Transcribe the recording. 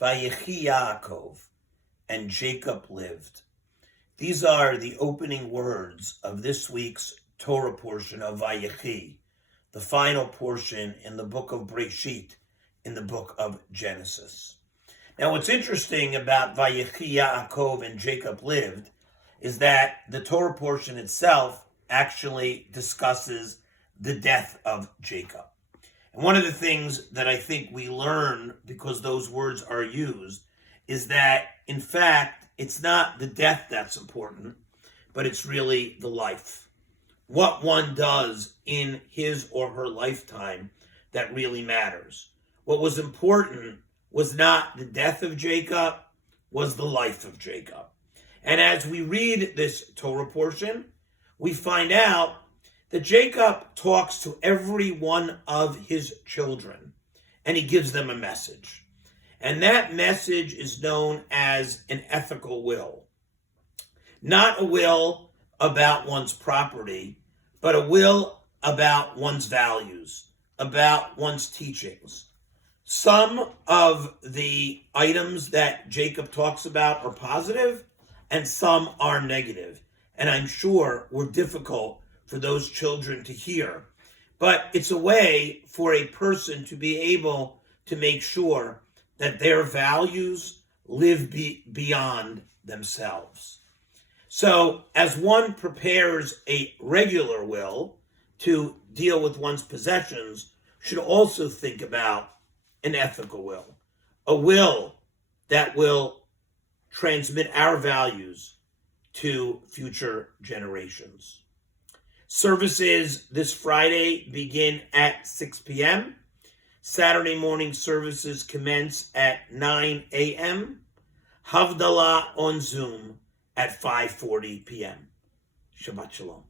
Vayechi Yaakov, and Jacob lived. These are the opening words of this week's Torah portion of Vayechi, the final portion in the book of Breshit, in the book of Genesis. Now, what's interesting about Vayechi Yaakov and Jacob lived is that the Torah portion itself actually discusses the death of Jacob. And one of the things that I think we learn, because those words are used, is that, in fact, it's not the death that's important, but it's really the life. What one does in his or her lifetime that really matters. What was important was not the death of Jacob, was the life of Jacob. And as we read this Torah portion, we find out that Jacob talks to every one of his children, and he gives them a message. And that message is known as an ethical will. Not a will about one's property, but a will about one's values, about one's teachings. Some of the items that Jacob talks about are positive, and some are negative. And I'm sure were difficult for those children to hear. But it's a way for a person to be able to make sure that their values live beyond themselves. So as one prepares a regular will to deal with one's possessions, should also think about an ethical will, a will that will transmit our values to future generations. Services this Friday begin at 6 p.m. Saturday morning services commence at 9 a.m. Havdalah on Zoom at 5:40 p.m. Shabbat Shalom.